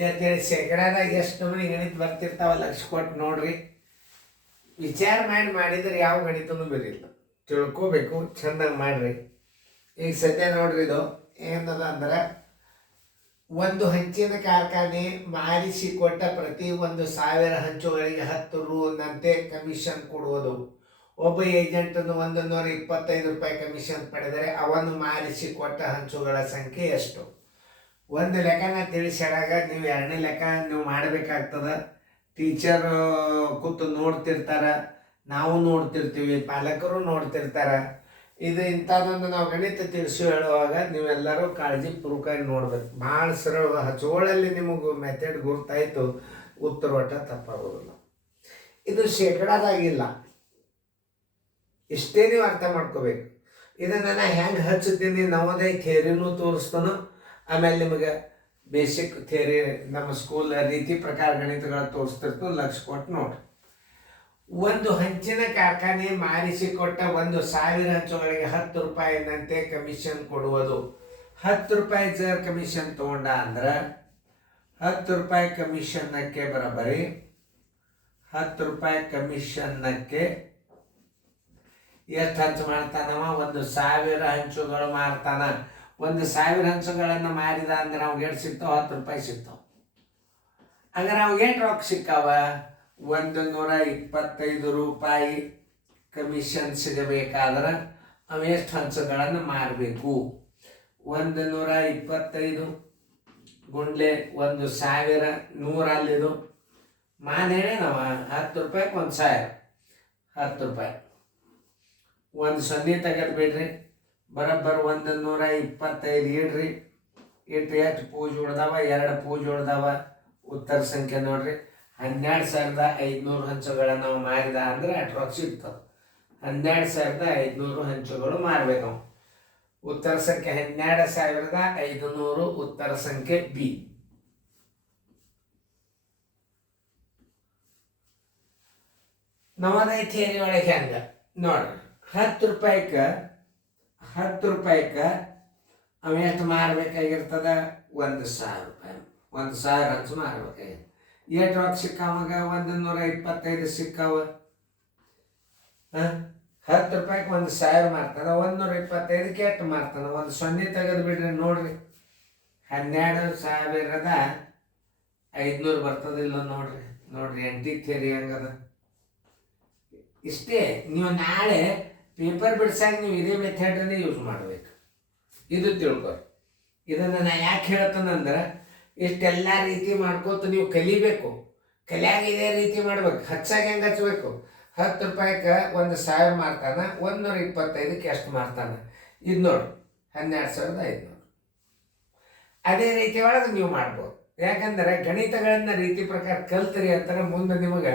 ವಿದ್ಯಾರ್ಥಿಗಳು ಶೇಕಡಾದಾಗ ಎಷ್ಟು ನಮೂನಿ ಗಣಿತ ಬರ್ತಿರ್ತಾವ ಲಕ್ಷ ಕೊಟ್ಟು ನೋಡ್ರಿ. ವಿಚಾರ ಮಾಡಿದ್ರೆ ಯಾವ ಗಣಿತನೂ ಬರಿಲ್ಲ. ತಿಳ್ಕೋಬೇಕು, ಚೆಂದಾಗಿ ಮಾಡ್ರಿ. ಈಗ ಸದ್ಯ ನೋಡ್ರಿ, ಇದು ಏನದ ಅಂದ್ರೆ ಒಂದು ಹಂಚಿನ ಕಾರ್ಖಾನೆ ಮಾಡಿಸಿಕೊಟ್ಟ ಪ್ರತಿ 1,000 ಹಂಚುಗಳಿಗೆ 10 ರೂನಂತೆ ಕಮಿಷನ್ ಕೊಡುವುದು. ಒಬ್ಬ ಏಜೆಂಟನ್ನು 125 ರೂಪಾಯಿ ಕಮಿಷನ್ ಪಡೆದರೆ ಅವನು ಮಾಡಿಸಿಕೊಟ್ಟ ಹಂಚುಗಳ ಸಂಖ್ಯೆ ಎಷ್ಟು? ಒಂದು ಲೆಕ್ಕನ ತಿಳಿಸ್ಯಾರಾಗ ನೀವು ಎರಡನೇ ಲೆಕ್ಕ ನೀವು ಮಾಡಬೇಕಾಗ್ತದ. ಟೀಚರ್ ಕೂತು ನೋಡ್ತಿರ್ತಾರ, ನಾವು ನೋಡ್ತಿರ್ತೀವಿ, ಪಾಲಕರು ನೋಡ್ತಿರ್ತಾರ. ಇದು ಇಂಥದ್ದೊಂದು ನಾವು ಗಣಿತ ತಿಳಿಸಿ ಹೇಳುವಾಗ ನೀವೆಲ್ಲರೂ ಕಾಳಜಿಪೂರ್ವಕವಾಗಿ ನೋಡ್ಬೇಕು. ಭಾಳ ಸರಳ ಹಚ್ಚೋಳಲ್ಲಿ ನಿಮಗೆ ಮೆಥಡ್ ಗುರ್ತಾಯಿತು, ಉತ್ತರ ಒಟ್ಟ ತಪ್ಪಾಗೋದಿಲ್ಲ. ಇದು ಶೇಕಡಾದಾಗಿಲ್ಲ, ಇಷ್ಟೇ ನೀವು ಅರ್ಥ ಮಾಡ್ಕೋಬೇಕು. ಇದನ್ನು ನಾನು ಹೆಂಗೆ ಹಚ್ಚಿದ್ದೀನಿ ನವೋದಯ ಥಿಯರಿನೂ ತೋರಿಸ್ತಾನೋ, ಆಮೇಲೆ ನಿಮಗೆ ಬೇಸಿಕ್ ಥಿಯರಿ ನಮ್ಮ ಸ್ಕೂಲ್ ರೀತಿ ಪ್ರಕಾರ ಗಣಿತಗಳ ತೋರಿಸ್ತಿರ್ತಾನೆ. ಲಕ್ಷ ಕೊಟ್ಟು ನೋಡಿ. ಒಂದು ಹಂಚಿನ ಕಾರ್ಖಾನೆ ಮಾರಿಸಿಕೊಟ್ಟ 1,000 ಹಂಚುಗಳಿಗೆ 10 ರೂಪಾಯಿನಂತೆ ಕಮಿಷನ್ ಕೊಡುವುದು. 10 ರೂಪಾಯಿ ಸರ್ ಕಮಿಷನ್ ತೊಗೊಂಡ ಅಂದ್ರೆ 10 ರೂಪಾಯಿ ಕಮಿಷನ್ನಕ್ಕೆ ಬರೋಬ್ಬರಿ 10 ರೂಪಾಯಿ ಕಮಿಷನ್ನಕ್ಕೆ ಎಷ್ಟು ಹಂಚು ಮಾಡ್ತಾನವ? 1,000 ಹಂಚುಗಳು ಮಾರ್ತಾನ. 1,000 ಹಂಚುಗಳನ್ನು ಮಾರಿದ ಅಂದ್ರೆ ಅವ್ಗೆ ಎಷ್ಟು ಸಿಗ್ತಾವ? 10 ರೂಪಾಯಿ ಸಿಗ್ತಾವ. ಹಂಗಾರೆ ಅವ್ಗೆ ಎಷ್ಟು ರೊಕ್ಕ ಸಿಕ್ಕಾವ? 125 ರೂಪಾಯಿ ಕಮಿಷನ್ ಸಿಗಬೇಕಾದ್ರೆ ಅವು ಎಷ್ಟು ಹಂಚುಗಳನ್ನು ಮಾರಬೇಕು? 125 ಗುಂಡ್ಲೆ 1,000 100 ಅಲ್ಲಿದು ಮಾನ್ ಹೇಳೇನವ 10 ರೂಪಾಯಿಗೆ 1,000 10 ರೂಪಾಯಿ. 1 0 ತೆಗೆದು ಬಿಡ್ರಿ, ಬರೋಬ್ಬರ 125 ಇಡ್ರಿ. ಇಟ್ಟು ಎಷ್ಟು ಪೂಜೆ ಉಳ್ದಾವ? 2 ಪೂಜೆ ಉಳ್ದಾವ. ಉತ್ತರ ಸಂಖ್ಯೆ ನೋಡ್ರಿ, 12,500 ಹಂಚುಗಳನ್ನು ನಾವು ಮಾರಿದ ಅಂದ್ರೆ ಅಷ್ಟು ರೊಕ್ಕ ಸಿಗ್ತದೆ. 12,500 ಹಂಚುಗಳು ಮಾರಬೇಕು ನಾವು. ಉತ್ತರ ಸಂಖ್ಯೆ 12,500. ಉತ್ತರ ಸಂಖ್ಯೆ ಬಿ. ನವೋದಯ ಥಿಯರಿ ಒಳಗೆ ಹೆಂಗ ನೋಡ್ರಿ, 10 ರೂಪಾಯಿಗೆ ಅವ ಎಷ್ಟು ಮಾರಬೇಕಾಗಿರ್ತದ? 1,000 ರೂಪಾಯಿ. 1,000 ಹಂಚು ಮಾರಬೇಕಾಗಿರ್ತದೆ. ಎಷ್ಟು ರೊಕ್ಕ ಸಿಕ್ಕಾವಾಗ? 125 ಸಿಕ್ಕಾವ. 10 ರೂಪಾಯಿಗೆ 1,000 ಮಾರ್ತಾನ. 125ಕ್ಕೆ ಎಷ್ಟು ಮಾರ್ತಾನ? 1 0 ತೆಗೆದು ಬಿಡ್ರಿ ನೋಡ್ರಿ, 12,500 ಬರ್ತದಿಲ್ಲ ನೋಡ್ರಿ. ಎಂಟಿ ಥಿಯರಿ ಹಂಗದ. ಇಷ್ಟೇ. ನೀವು ನಾಳೆ ಪೇಪರ್ ಬಿಡ್ಸಾಗ ನೀವು ಇದೇ ಮೆಥಡನ್ನೇ ಯೂಸ್ ಮಾಡಬೇಕು. ಇದು ತಿಳ್ಕೊರಿ. ಇದನ್ನು ನಾ ಯಾಕೆ ಹೇಳ್ತಾನಂದ್ರೆ ಇಷ್ಟೆಲ್ಲ ರೀತಿ ಮಾಡ್ಕೋತ ನೀವು ಕಲಿಬೇಕು. ಕಲಿಯಾಗ ಇದೇ ರೀತಿ ಮಾಡ್ಬೇಕು. ಹಚ್ಚಾಗ ಹೆಂಗೆ ಹಚ್ಬೇಕು? 10 ರೂಪಾಯಿಗೆ 1,000 ಮಾರ್ತಾನ. 125ಕ್ಕೆ ಎಷ್ಟು ಮಾರ್ತಾನ? ಇದು ನೋಡಿ, 12,500. ಅದೇ ರೀತಿ ಒಳಗೆ ನೀವು ಮಾಡ್ಬೋದು. ಯಾಕಂದ್ರೆ ಗಣಿತಗಳನ್ನ ರೀತಿ ಪ್ರಕಾರ ಕಲ್ತರಿ ಅಂತಾರೆ ಮುಂದೆ ನಿಮಗೆ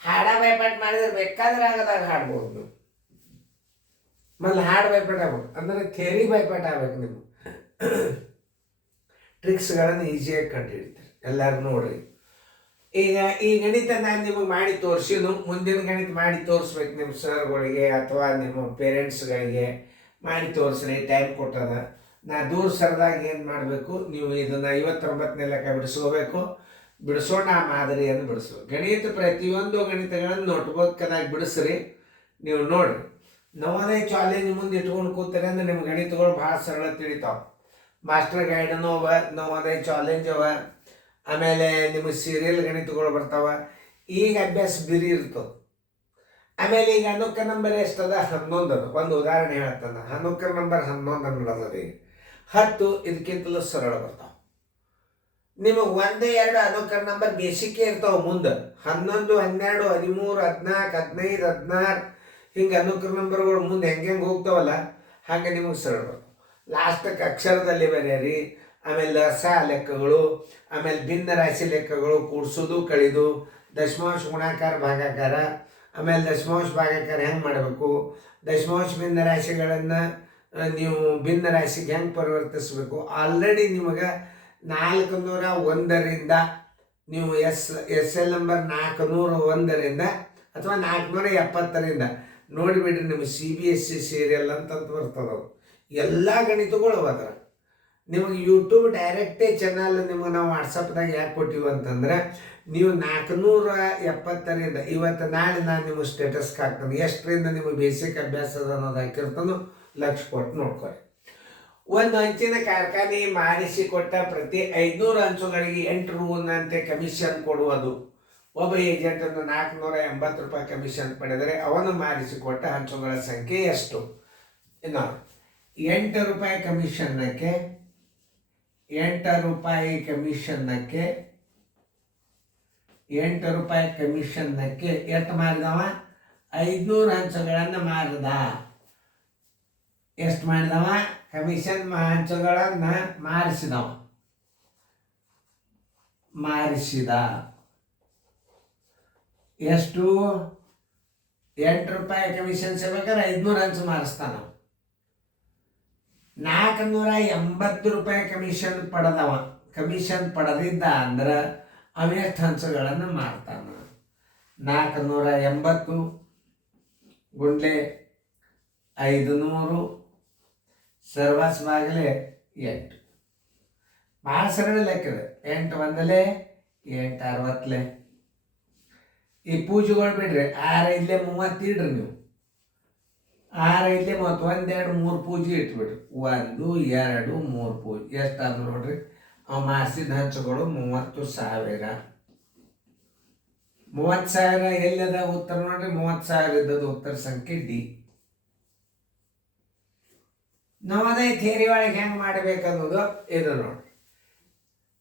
ಹಾಡ ಬೈಪಾಟ್ ಮಾಡಿದ್ರೆ ಬೇಕಾದ್ರೆ ಆಗದಾಗ ಹಾಡ್ಬೋದು ನೀವು. ಮೊದಲು ಹಾಡು ಬೈಪಾಟ್ ಆಗ್ಬೇಕು ಅಂದ್ರೆ ಥಿಯರಿ ಬೈಪಾಟ್ ಆಗ್ಬೇಕು. ನೀವು ಟ್ರಿಕ್ಸ್ಗಳನ್ನು ಈಸಿಯಾಗಿ ಕಂಡುಹಿಡಿತೀರಿ. ಎಲ್ಲರೂ ನೋಡ್ರಿ. ಈಗ ಈ ಗಣಿತ ನಾನು ನಿಮಗೆ ಮಾಡಿ ತೋರಿಸಿನು. ಮುಂದಿನ ಗಣಿತ ಮಾಡಿ ತೋರಿಸ್ಬೇಕು ನಿಮ್ಮ ಸರ್ಗಳಿಗೆ ಅಥವಾ ನಿಮ್ಮ ಪೇರೆಂಟ್ಸ್ಗಳಿಗೆ ಮಾಡಿ ತೋರಿಸ್ರಿ. ಟೈಮ್ ಕೊಟ್ಟದ. ನಾ ದೂರ ಸರದಾಗ ಏನು ಮಾಡಬೇಕು? ನೀವು ಇದನ್ನು 59ನೇ ಲೆಕ್ಕ ಬಿಡಿಸ್ಕೋಬೇಕು. ಬಿಡಿಸೋಣ ಆ ಮಾದರಿಯನ್ನು ಬಿಡಿಸ್ಬೇಕು. ಗಣಿತ ಪ್ರತಿಯೊಂದು ಗಣಿತಗಳನ್ನು ನೋಟ್ಬುಕ್ನಾಗ ಬಿಡಿಸ್ರಿ. ನೀವು ನೋಡ್ರಿ, ನವೋದಯ ಚಾಲೆಂಜ್ ಮುಂದೆ ಇಟ್ಕೊಂಡು ಕೂತಾರೆ ಅಂದ್ರೆ ನಿಮ್ಮ ಗಣಿತಗಳು ಭಾಳ ಸರಳ ತಿಳಿತಾವೆ. ಮಾಸ್ಟರ್ ಗೈಡನು ಅವ, ನವೋದಯ ಚಾಲೆಂಜ್ ಅವ, ಆಮೇಲೆ ನಿಮಗೆ ಸೀರಿಯಲ್ ಗಣಿತಗಳು ಬರ್ತಾವ. ಈಗ ಅಭ್ಯಾಸ ಬಿರಿ ಇರ್ತದೆ. ಆಮೇಲೆ ಈಗ ಅನುಕ ನಂಬರ್ ಎಷ್ಟದ? 11 ಅದ. ಒಂದು ಉದಾಹರಣೆ ಹೇಳ್ತಾನೆ. ಅನುಕ ನಂಬರ್ 11 ಅನ್ನೋದು. ಈಗ 10 ಇದಕ್ಕಿಂತಲೂ ಸರಳ ಬರ್ತಾವೆ. ನಿಮಗೆ 1 2 ಅನುಕರ ನಂಬರ್ ಬೇಸಿಕ್ಕೇ ಇರ್ತಾವೆ. ಮುಂದೆ 11 12 13 14 15 16 ಹಿಂಗೆ ಅನುಕರ ನಂಬರ್ಗಳು ಮುಂದೆ ಹೆಂಗೆ ಹೋಗ್ತಾವಲ್ಲ ಹಾಗೆ ನಿಮಗೆ ಸರಳ ಬರ್ತಾವೆ. ಲಾಸ್ಟಕ್ಕೆ ಅಕ್ಷರದಲ್ಲಿ ಬರೆಯಿರಿ. ಆಮೇಲೆ ರಸ ಲೆಕ್ಕಗಳು, ಆಮೇಲೆ ಭಿನ್ನ ರಾಶಿ ಲೆಕ್ಕಗಳು, ಕೂಡಿಸೋದು ಕಳಿದು, ದಶಮಾಂಶ ಗುಣಾಕಾರ ಭಾಗಾಕಾರ, ಆಮೇಲೆ ದಶಮಾಂಶ ಭಾಗಾಕಾರ ಹೆಂಗೆ ಮಾಡಬೇಕು, ದಶಮಾಂಶ ಭಿನ್ನ ರಾಶಿಗಳನ್ನು ನೀವು ಭಿನ್ನ ರಾಶಿಗೆ ಹೆಂಗೆ ಪರಿವರ್ತಿಸಬೇಕು. ಆಲ್ರೆಡಿ ನಿಮಗೆ 401ರಿಂದ ನೀವು ಎಸ್ ಎಲ್ ನಂಬರ್ 401ರಿಂದ ಅಥವಾ 470ರಿಂದ ನೋಡಿಬಿಡ್ರಿ. ನಿಮ್ಮ CBSE ಸೀರಿಯಲ್ ಅಂತ ಬರ್ತದೆ. ಎಲ್ಲ ಗಣಿತಗಳು ಅದರ ನಿಮಗೆ ಯೂಟ್ಯೂಬ್ ಡೈರೆಕ್ಟೇ ಚಾನಲ್ ನಿಮಗೆ ನಾವು ವಾಟ್ಸಪ್ದಾಗ ಯಾಕೆ ಕೊಟ್ಟಿವಿ ಅಂತಂದ್ರೆ ನೀವು 470ರಿಂದ ಇವತ್ತು ನಾಳೆ ನಾನು ನಿಮಗೆ ಸ್ಟೇಟಸ್ಗೆ ಹಾಕ್ತಾನೆ ಎಷ್ಟರಿಂದ ನಿಮಗೆ ಬೇಸಿಕ್ ಅಭ್ಯಾಸ ಅದ ಅನ್ನೋದು ಹಾಕಿರ್ತಾನೋ ಲಕ್ಷ ಕೊಟ್ಟು ನೋಡ್ಕೊಳ್ಳಿ. ಒಂದು ಹಂಚಿನ ಕಾರ್ಖಾನೆ ಮಾಡಿಸಿಕೊಟ್ಟ ಪ್ರತಿ 500 ಹಂಚುಗಳಿಗೆ 8 ರೂಪಾಯಿನಂತೆ ಕಮಿಷನ್ ಕೊಡುವುದು. ಒಬ್ಬ ಏಜೆಂಟನ್ನು 480 ರೂಪಾಯಿ ಕಮಿಷನ್ ಪಡೆದರೆ ಅವನು ಮಾಡಿಸಿಕೊಟ್ಟ ಹಂಚುಗಳ ಸಂಖ್ಯೆ ಎಷ್ಟು? ಇನ್ನು 8 ರೂಪಾಯಿ ಕಮಿಷನ್ನಕ್ಕೆ 8 ರೂಪಾಯಿ ಕಮಿಷನ್ನಕ್ಕೆ 8 ರೂಪಾಯಿ ಕಮಿಷನ್ನಕ್ಕೆ ಎಷ್ಟು ಮಾಡಿದವ? 500 ಹಂಚುಗಳನ್ನು ಮಾರಿದ. ಎಷ್ಟು ಮಾಡಿದವ? ಕಮಿಷನ್ ಹಂಚುಗಳನ್ನು ಮಾರಿಸಿದ. ಎಷ್ಟು? 8 ರೂಪಾಯಿ ಕಮಿಷನ್ ಸಿಗ್ಬೇಕಾದ್ರೆ 500 ಹಂಚು ಮಾರಿಸ್ತಾನ. 480 ರೂಪಾಯಿ ಕಮಿಷನ್ ಪಡೆದಿದ್ದ ಅಂದ್ರೆ ಅವೆಷ್ಟು ಹಂಚುಗಳನ್ನು ಮಾಡ್ತಾನ? 480 ಗುಂಡ್ಲೆ 500 ಸರ್ವಸ್ ಬಾಗಲೇ 8. ಭಾಳ ಸರಳ ಲೆಕ್ಕದ. 8 ಒಂದಲೇ 8 60. ಈ ಪೂಜೆಗಳು ಬಿಡ್ರಿ 6 5 30 ಇಡ್ರಿ ನೀವು. 6 5 30 1 2 3 ಪೂಜೆ ಇಟ್ಬಿಡ್ರಿ. 1 2 3 ಪೂಜೆ ಎಷ್ಟಾದ್ರು ನೋಡ್ರಿ. ಅವು ಮಾಡಿಸಿದ ಹಂಚುಗಳು 30,000. 30,000 ಎಲ್ಲದ ಉತ್ತರ ನೋಡ್ರಿ. 30,000 ಇದ್ದದ್ದು ಉತ್ತರ ಸಂಖ್ಯೆ ಡಿ. ನವೋದಯ ಥಿಯರಿ ಒಳಗೆ ಹೆಂಗೆ ಮಾಡಬೇಕನ್ನೋದು ಇದು ನೋಡ್ರಿ.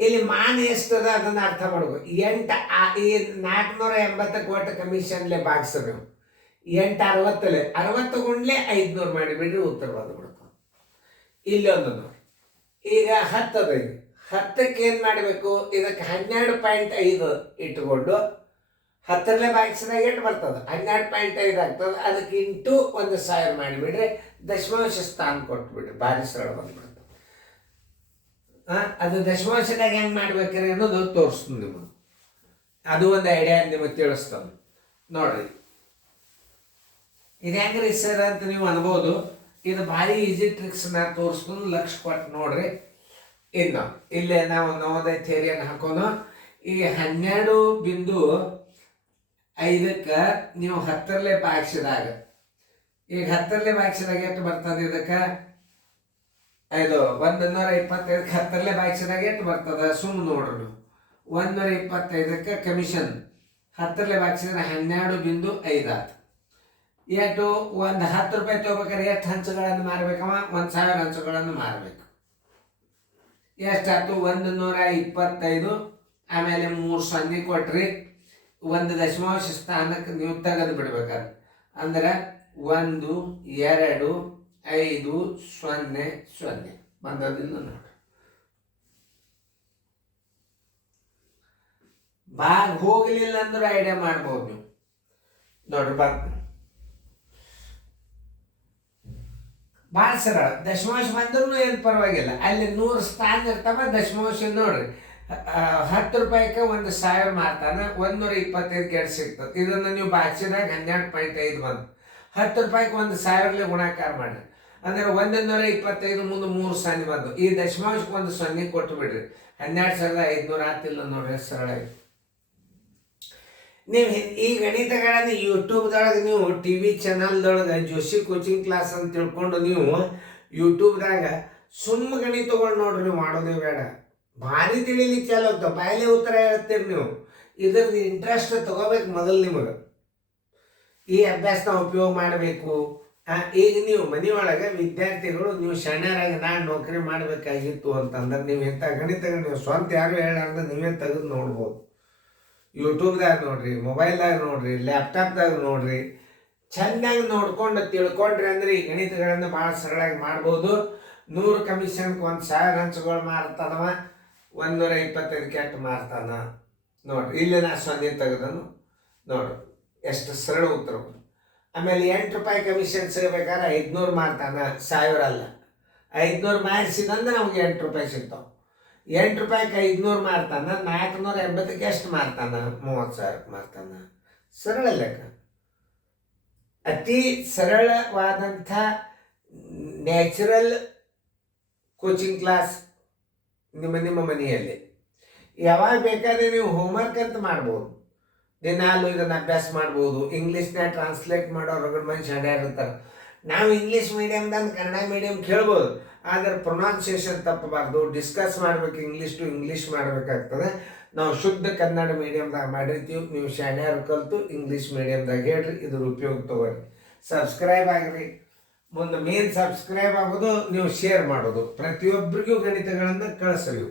ಇಲ್ಲಿ ಮಾನ ಎಷ್ಟದ ಅದನ್ನು ಅರ್ಥ ಮಾಡ್ಬೇಕು. 480 ಕೊಟ್ಟ ಕಮಿಷನ್ಲೆ ಭಾಗಿಸ್ರಿ ನೀವು. 8 60 ಗುಂಡ್ಲೆ 500 ಮಾಡಿಬಿಡ್ರಿ, ಉತ್ತರ ಬಂದ್ಬಿಡ್ತು. ಇಲ್ಲೊಂದು ನೋಡಿ. ಈಗ 10 ಅದ. 10ಕ್ಕೆ ಏನು ಮಾಡಬೇಕು? ಇದಕ್ಕೆ 12.5 ಇಟ್ಕೊಂಡು 10ರಲ್ಲೇ ಭಾಗಿಸಿದಾಗ ಎಷ್ಟು ಬರ್ತದೆ? 12.5 ಆಗ್ತದೆ. ಅದಕ್ಕೆ ಇಂಟು 1,000 ಮಾಡಿಬಿಡ್ರಿ, ದಶಮಾಂಶ ಸ್ಥಾನ ಕೊಟ್ಬಿಡ್ರಿ, ಭಾರಿ ಸರಳ ಬಂದ್ಬಿಡ್ತದೆ. ಅದು ದಶಮಾಂಶದಾಗ ಹೆಂಗೆ ಮಾಡ್ಬೇಕ್ರಿ ಅನ್ನೋದು ತೋರಿಸ್ತೀನಿ ನಿಮಗೆ. ಅದು ಒಂದು ಐಡಿಯಾ ನಿಮಗೆ ತಿಳಿಸ್ತದೆ ನೋಡ್ರಿ. ಇದು ಹೆಂಗ್ರಿ ಸರ್ ಅಂತ ನೀವು ಅನ್ಬೋದು. ಇದು ಭಾರಿ ಈಸಿ ಟ್ರಿಕ್ಸ್ನ ತೋರಿಸ್ಕೊಂಡು ಲಕ್ಷ ಕೊಟ್ಟು ನೋಡ್ರಿ. ಇನ್ನು ಇಲ್ಲೇ ನಾವು ನವೋದಯ ಥಿಯರಿಯನ್ನು ಹಾಕೋನು. ಈ 12.5ಕ್ಕೆ ನೀವು 10ರಲ್ಲೇ ಭಾಗಿಸಿದಾಗ, ಈಗ 10ರಲ್ಲೇ ಭಾಗಿಸಿದಾಗ ಎಷ್ಟು ಬರ್ತದೆ? ಇದಕ್ಕೆ ಇದು 125ಕ್ಕೆ 10ರಲ್ಲೇ ಭಾಗಿಸಿದಾಗ ಎಷ್ಟು ಬರ್ತದೆ? ಸುಮ್ಮನೆ ನೋಡ್ರಿ ನೀವು. 125ಕ್ಕೆ ಕಮಿಷನ್ 10ರಲ್ಲೇ ಭಾಗಿಸಿದ್ರೆ 12.5 ಆಯ್ತು. ಎಷ್ಟು? ಒಂದು 10 ರೂಪಾಯಿ ತಗೋಬೇಕಾದ್ರೆ ಎಷ್ಟು ಹಂಚುಗಳನ್ನು ಮಾರಬೇಕಮ್ಮ? 1,000 ಹಂಚುಗಳನ್ನು ಮಾರಬೇಕು. ಎಷ್ಟಾಯ್ತು? 125. ಆಮೇಲೆ 3 0 ಕೊಟ್ರಿ, 1 ದಶಮಾಂಶ ಸ್ಥಾನಕ್ಕೆ ನೀವು ತೆಗೆದು ಬಿಡ್ಬೇಕಾದ್ರೆ ಅಂದ್ರೆ 1 2 5 0 0 ಬಂದದಿಲ್ಲ ನೋಡ್ರಿ. ಭಾಗ ಹೋಗಲಿಲ್ಲ ಅಂದ್ರೆ ಐಡಿಯಾ ಮಾಡ್ಬೋದು ನೀವು ನೋಡ್ರಿ. ಭಾಳ ಸರಳ. ದಶಮಾಂಶ ಬಂದ್ರೂ ಏನು ಪರವಾಗಿಲ್ಲ. ಅಲ್ಲಿ 100 ಸ್ಥಾನ ಇರ್ತಾವ. ದಶಮಾಂಶ ನೋಡ್ರಿ. 10 ರೂಪಾಯಿಗೆ 1,000 ಮಾರ್ತಾನೆ. 125 ಕೆಡ್ ಸಿಗ್ತದೆ. ಇದನ್ನು ನೀವು ಭಾಗಿಸಿದಾಗ 12.5 ಬಂತು. 10 ರೂಪಾಯಿಗೆ 1,000 ಗುಣಾಕಾರ ಮಾಡ್ರಿ ಅಂದ್ರೆ 125 ಮುಂದೆ 3 0 ಬಂದು ಈ ದಶಮಾಂಶಕ್ಕೆ 1 0 ಕೊಟ್ಟು ಬಿಡ್ರಿ. 12,500 ಆಗ್ತಿಲ್ಲ ನೋಡ್ರಿ. ಸರಳ. ನೀವು ಈ ಗಣಿತಗಳನ್ನು ಯೂಟ್ಯೂಬ್ದೊಳಗೆ ನೀವು TV ಚಾನಲ್ದೊಳಗೆ ಜೋಶಿ ಕೋಚಿಂಗ್ ಕ್ಲಾಸ್ ಅಂತ ತಿಳ್ಕೊಂಡು ನೀವು ಯೂಟ್ಯೂಬ್ದಾಗ ಸುಮ್ಮ ಗಣಿತಗಳು ನೋಡ್ರಿ. ನೀವು ಮಾಡೋದೇ ಬೇಡ. ಭಾರಿ ತಿಳಿಲಿಕ್ಕೆ ಚಾಲು ಆಗ್ತಾವೆ. ಬಾಯಲ್ಲೇ ಉತ್ತರ ಹೇಳ್ತೀರಿ ನೀವು. ಇದ್ರದ್ದು ಇಂಟ್ರೆಸ್ಟ್ ತಗೋಬೇಕು ಮೊದಲು ನಿಮಗೆ. ಈ ಅಭ್ಯಾಸನ ಉಪಯೋಗ ಮಾಡಬೇಕು. ಈಗ ನೀವು ಮನೆಯೊಳಗೆ ವಿದ್ಯಾರ್ಥಿಗಳು ನೀವು ಶಣ್ಯರಾಗಿ ನಾನು ನೌಕರಿ ಮಾಡಬೇಕಾಗಿತ್ತು ಅಂತಂದ್ರೆ ನೀವು ಇಂಥ ಗಣಿತಗಳು ನೀವು ಸ್ವಂತ ಯಾರು ಹೇಳಾರ್ದು ನೀವೇ ತೆಗೆದು ನೋಡ್ಬೋದು. ಯೂಟ್ಯೂಬ್ದಾಗ ನೋಡ್ರಿ, ಮೊಬೈಲ್ದಾಗ ನೋಡ್ರಿ, ಲ್ಯಾಪ್ಟಾಪ್ದಾಗ ನೋಡ್ರಿ. ಚೆನ್ನಾಗಿ ನೋಡ್ಕೊಂಡು ತಿಳ್ಕೊಂಡ್ರಿ ಅಂದ್ರೆ ಈ ಗಣಿತಗಳನ್ನು ಭಾಳ ಸರಳಾಗಿ ಮಾಡ್ಬೋದು. 100 ಕಮಿಷನ್ಗೆ 1,000 ಹಂಚುಗಳು ಮಾರ್ತಾನವ. 125 ಕೆಟ್ಟು ಮಾರ್ತಾನ ನೋಡ್ರಿ. ಇಲ್ಲಿ ನಾ 0 ತೆಗೆದನು ನೋಡ್ರಿ. ಎಷ್ಟು ಸರಳ ಉತ್ತರ. ಆಮೇಲೆ 8 ರೂಪಾಯಿ ಕಮಿಷನ್ ಸಿಗಬೇಕಾದ್ರೆ 500 ಮಾರ್ತಾನ, 1000 ಅಲ್ಲ. 500 ಮಾರಿಸಿದಂದ್ರೆ ನಮ್ಗೆ 8 ರೂಪಾಯಿ ಸಿಗ್ತಾವೆ. 8 ರೂಪಾಯಿಗೆ 500 ಮಾರ್ತಾನ. 480ಕ್ಕೆ ಎಷ್ಟು ಮಾರ್ತಾನ? 30,000 ಮಾರ್ತಾನ. ಸರಳ ಲೆಕ್ಕ. ಅತಿ ಸರಳವಾದಂಥ ನ್ಯಾಚುರಲ್ ಕೋಚಿಂಗ್ ಕ್ಲಾಸ್ ನಿಮ್ಮ ಮನೆಯಲ್ಲಿ. ಯಾವಾಗ ಬೇಕಾದ್ರೆ ನೀವು ಹೋಮ್ವರ್ಕ್ ಅಂತ ಮಾಡ್ಬೋದು, ದಿನಾಲು ಇದನ್ನು ಅಭ್ಯಾಸ ಮಾಡ್ಬೋದು. ಇಂಗ್ಲೀಷ್ನಾಗ ಟ್ರಾನ್ಸ್ಲೇಟ್ ಮಾಡೋ ರಗಡ ಮನುಷ್ಯ ಇರ್ತಾರೆ. ನಾವು ಇಂಗ್ಲೀಷ್ ಮೀಡಿಯಮ್ದಂದು ಕನ್ನಡ ಮೀಡಿಯಮ್ ಕೇಳ್ಬೋದು, ಆದರೆ ಪ್ರೊನೌನ್ಸಿಯೇಷನ್ ತಪ್ಪಬಾರ್ದು. ಡಿಸ್ಕಸ್ ಮಾಡ್ಬೇಕು, ಇಂಗ್ಲೀಷ್ ಟು ಇಂಗ್ಲೀಷ್ ಮಾಡಬೇಕಾಗ್ತದೆ. ನಾವು ಶುದ್ಧ ಕನ್ನಡ ಮೀಡಿಯಮ್ದಾಗ ಮಾಡಿರ್ತೀವಿ, ನೀವು ಶಾಣ್ಯಾರು ಕಲಿತು ಇಂಗ್ಲೀಷ್ ಮೀಡಿಯಮ್ದಾಗ ಹೇಳ್ರಿ, ಇದ್ರ ಉಪಯೋಗ ತಗೋರಿ. ಸಬ್ಸ್ಕ್ರೈಬ್ ಆಗಿರಿ. ಮುಂದೆ ಮೇನ್ ಸಬ್ಸ್ಕ್ರೈಬ್ ಆಗೋದು, ನೀವು ಶೇರ್ ಮಾಡೋದು, ಪ್ರತಿಯೊಬ್ಬರಿಗೂ ಗಣಿತಗಳನ್ನು ಕಳಿಸ್ರಿ.